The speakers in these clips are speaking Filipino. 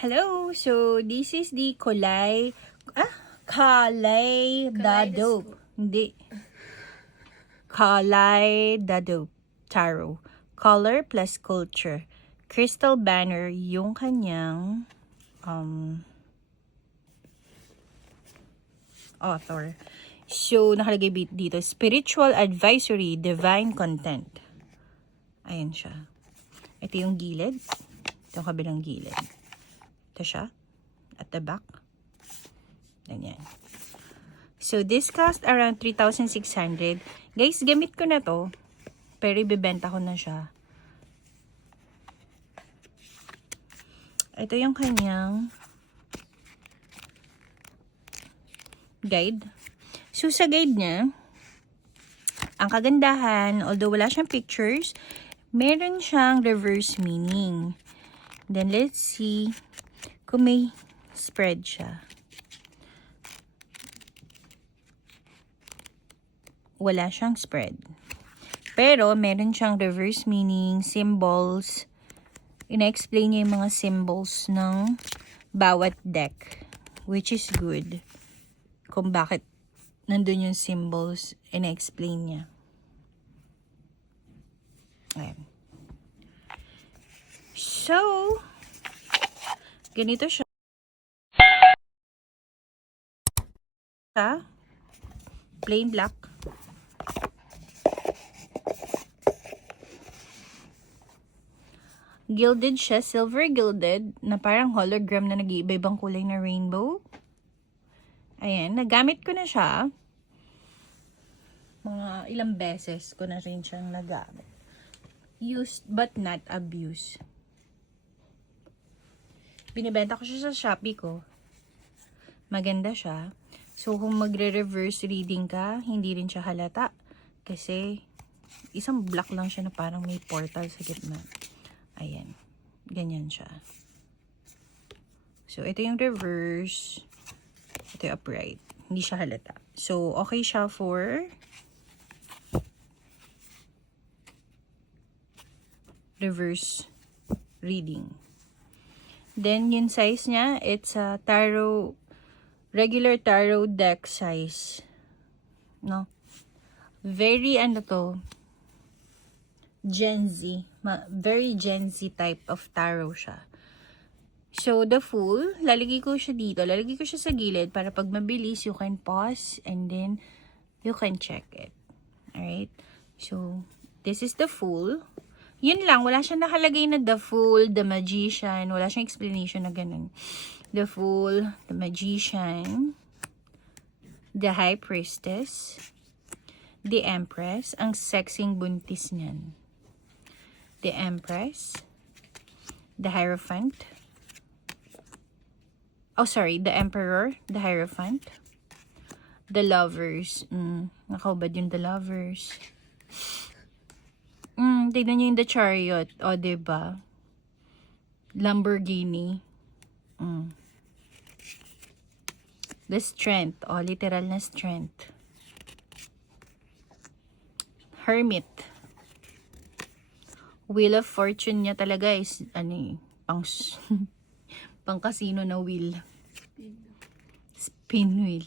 Hello! So, this is the Kaleidoscope. Hindi. Kaleidoscope Tarot. Color plus culture. Crystal Banner yung kanyang author. So, nakalagay dito, Spiritual Advisory, Divine Content. Ayan siya. Ito yung gilid. Ito yung kabilang gilid. Ito siya. At the back. Ganyan. So, this cost around 3,600. Guys, gamit ko na to. Pero ibibenta ko na siya. Ito yung kanyang guide. So, sa guide niya, ang kagandahan, although wala siyang pictures, meron siyang reverse meaning. Then, let's see kung may spread siya. Wala siyang spread. Pero, meron siyang reverse meaning, symbols. Ina-explain niya yung mga symbols ng bawat deck. Which is good. Kung bakit nandun yung symbols, ina-explain niya. Ayan. So, ganito siya. Plain black. Gilded siya, silver gilded, na parang hologram na nag-iiba-ibang kulay na rainbow. Ayan, nagamit ko na siya. Mga ilang beses ko na rin siyang nagamit. Used but not abused. Binibenta ko siya sa Shopee ko. Maganda siya. So, kung magre-reverse reading ka, hindi rin siya halata. Kasi, isang block lang siya na parang may portal sa gitna. Ayan. Ganyan siya. So, ito yung reverse. Ito yung upright. Hindi siya halata. So, okay siya for reverse reading. Then, yung size niya, it's a tarot, regular tarot deck size. No? Very, ano to, Gen Z. Very Gen Z type of tarot siya. So, the Fool, lalagay ko siya dito. Lalagay ko siya sa gilid para pag mabilis, you can pause and then you can check it. Alright? So, this is the Fool. Yun lang, wala siyang nakalagay na the Fool, the Magician. Wala siyang explanation na ganun. The Fool, the Magician, the High Priestess, the Empress. Ang sexing buntis niyan. The Empress, the Hierophant. Oh, sorry, the Emperor, the Hierophant, the Lovers. Nakaubad yung the Lovers. Tignan nyo yung the Chariot. O, diba? Lamborghini. The Strength. O, literal na strength. Hermit. Wheel of Fortune niya talaga is, pang casino na wheel. Spin wheel.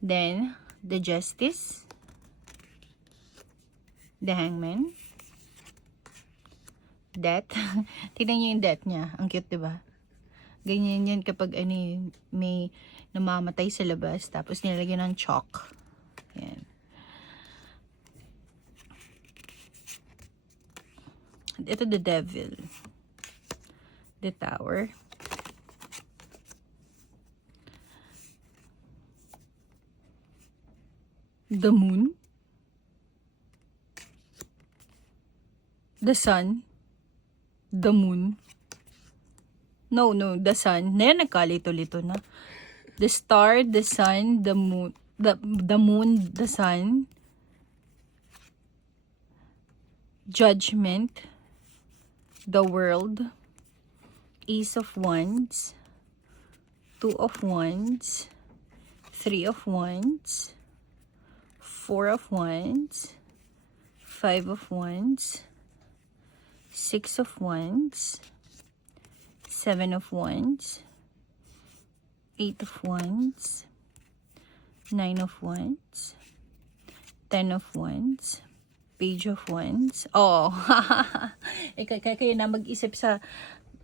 Then, the Justice. The Hangman. Death. Tignan niyo yung death niya. Ang cute, diba? Ganyan yan kapag may namamatay sa labas. Tapos nilagyan ng chalk. Yan. Ito the Devil. The Tower. The Moon. The Sun. The Moon. No, the Sun. Ngayon nagkalito-lito na. The Star, the Sun, the Moon, the Moon, the Sun. Judgment. The World. Ace of Wands. Two of Wands. Three of Wands. Four of Wands. Five of Wands. Six of Wands. 7 of Wands, 8 of Wands, 9 of Wands, 10 of Wands, Page of Wands. Oh, kayo na mag-isip sa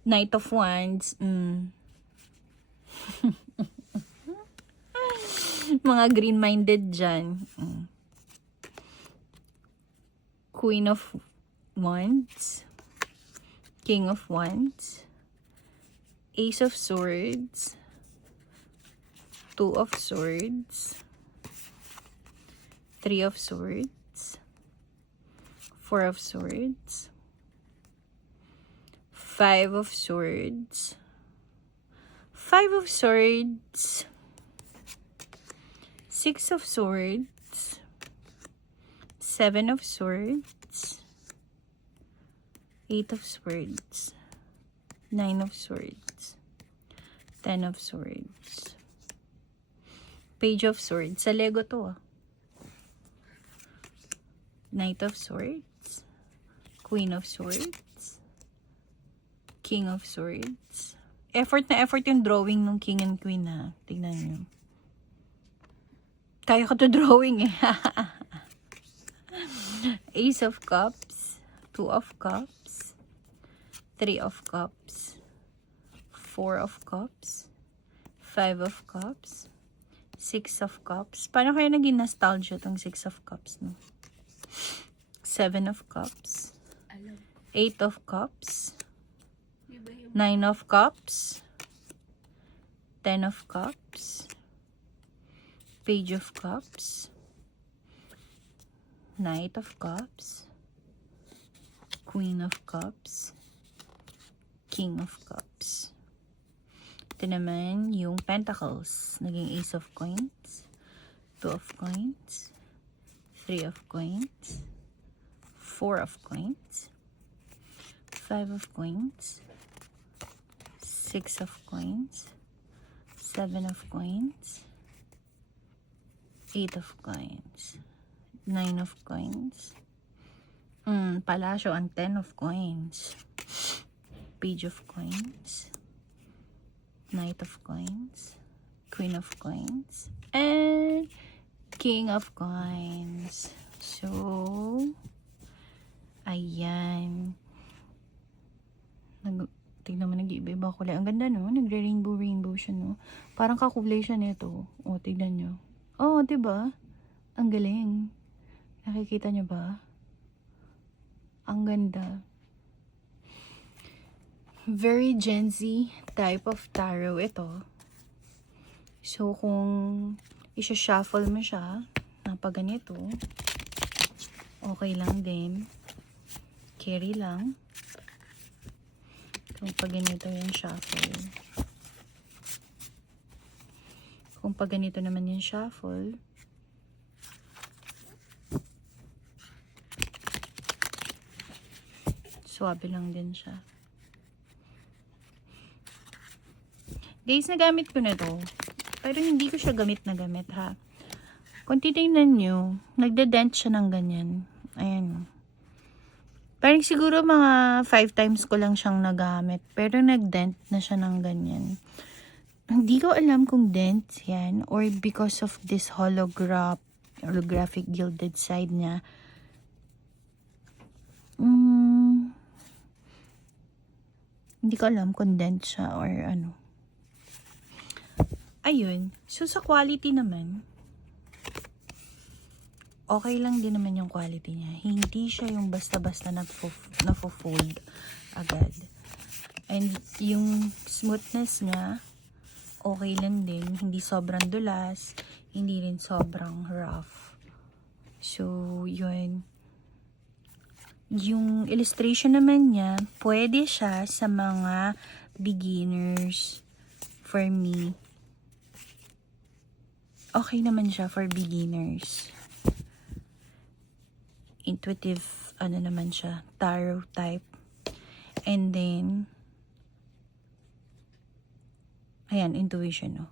Knight of Wands. Mga green-minded dyan. Queen of Wands, King of Wands, Ace of Swords, 2 of Swords, 3 of Swords, 4 of Swords, 5 of Swords, 5 of Swords, 6 of Swords, 7 of Swords, 8 of Swords, 9 of Swords, 10 of Swords, Page of Swords. Sa Lego to Knight of Swords, Queen of Swords, King of Swords. Effort na effort yung drawing ng King and Queen Tignan nyo. Kaya ko to drawing Ace of Cups, 2 of Cups, 3 of Cups, 4 of Cups, 5 of Cups, 6 of Cups. Paano kaya naging nostalgia tong 6 of Cups, no? 7 of Cups, 8 of Cups, 9 of Cups, 10 of Cups, Page of Cups, Knight of Cups, Queen of Cups, King of Cups. Ito naman yung Pentacles. Naging Ace of Coins, 2 of Coins, 3 of Coins, 4 of Coins, 5 of Coins, 6 of Coins, 7 of Coins, 8 of Coins, 9 of Coins, Palasyo ang 10 of Coins, Page of Coins, Knight of Coins, Queen of Coins, and King of Coins. So, ayan. Tignan mo, nag-iiba-iba kulay. Ang ganda, no? Nagre-rainbow siya, no? Parang kakulay siya nito. O, tignan nyo. Oh, diba? Ang galing. Nakikita nyo ba? Ang ganda. Very Gen Z type of tarot ito. So, kung isa-shuffle mo siya, ganito, okay lang din. Carry lang. Kung pag ganito yung shuffle. Kung pag ganito naman yung shuffle, swabe lang din siya. Guys, nagamit ko na to. Pero hindi ko siya gamit na gamit, ha. Kung titingnan nyo, nagde-dent siya ng ganyan. Ayan. Parang siguro mga 5 times ko lang siyang nagamit. Pero nag-dent na siya ng ganyan. Hindi ko alam kung dents yan or because of this holographic gilded side niya. Hindi ko alam kung dent siya or ano. Ayun. So, sa quality naman, okay lang din naman yung quality niya. Hindi siya yung basta-basta nafo-fold agad. And yung smoothness niya, okay lang din. Hindi sobrang dulas. Hindi rin sobrang rough. So, yun. Yung illustration naman niya, pwede siya sa mga beginners. For me, okay naman siya for beginners. Intuitive, naman siya, tarot type. And then, ayan, intuition, no?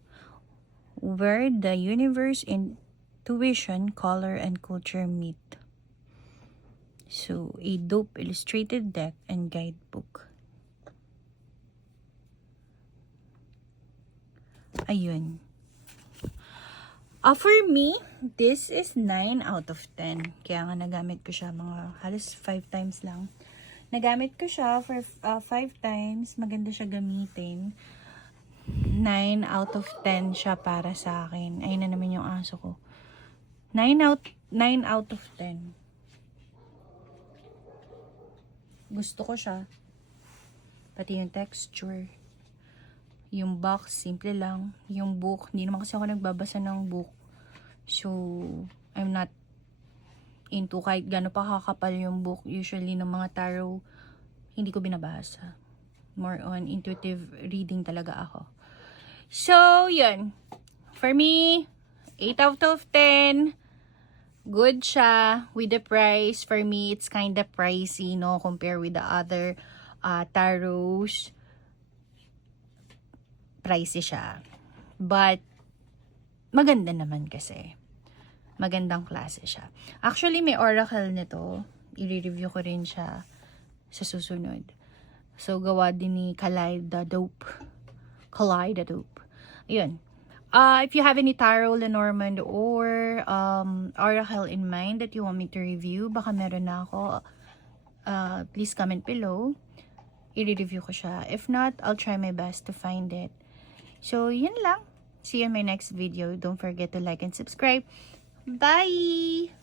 Where the universe, intuition, color, and culture meet. So, a dope illustrated deck and guidebook. Ayun. For me, this is 9 out of 10. Kaya nga nagamit ko siya mga halos 5 times lang. Nagamit ko siya for 5 times. Maganda siya gamitin. 9 out of 10 siya para sa akin. Ayun na naman yung aso ko. 9 out of 10. Gusto ko siya. Pati yung texture. Yung box, simple lang. Yung book, hindi naman kasi ako nagbabasa ng book. So, I'm not into kahit gano'n pa kakapal yung book. Usually, ng mga tarot, hindi ko binabasa. More on intuitive reading talaga ako. So, yun. For me, 8 out of 10. Good siya with the price. For me, it's kind of pricey, no? Compare with the other tarots. Pricey siya. But, maganda naman kasi. Magandang klase siya. Actually, may oracle nito. I-review ko rin siya sa susunod. So, gawa din ni Kaleidodope. Ayun. If you have any tarot, Lenormand, or oracle in mind that you want me to review, baka meron na ako, please comment below. I-review ko siya. If not, I'll try my best to find it. So, yun lang. See you in my next video. Don't forget to like and subscribe. Bye!